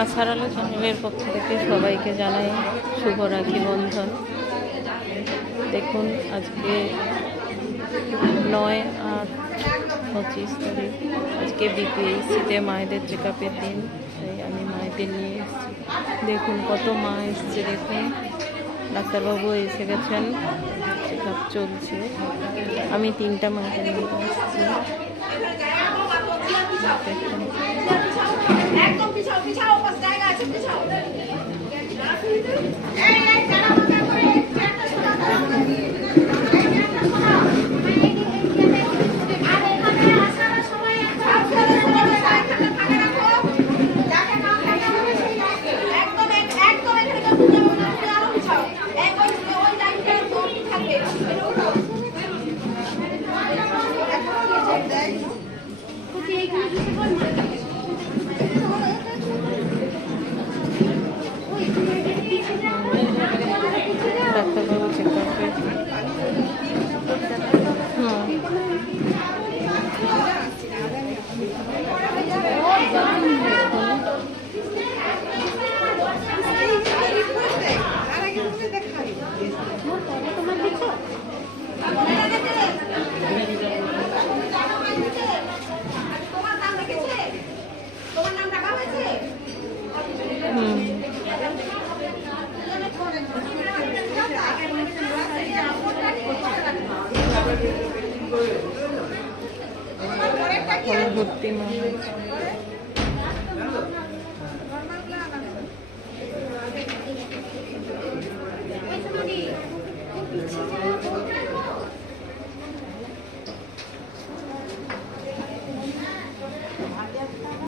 আছাড় আলো চ্যানেলের পক্ষ থেকে সবাইকে জানাই শুভ রাখি বন্ধন। দেখুন আজকে 9/8/25 তারিখ। আজকে বিপিএইচসিতে মায়েদের চেক আপের দিন, তাই আমি মায়েদের নিয়ে এসেছি। দেখুন কত মা এসছে, দেখুন ডাক্তারবাবু এসে গেছেন, চেক আপ চলছে। আমি 3টা মাকে নিয়ে এসেছি। একদম পিছাও পিছাও, পাঁচ জায়গা আছে, পিছাও। ডাক্তারবাবু চেক আপে ভর্তি মা হয়েছে।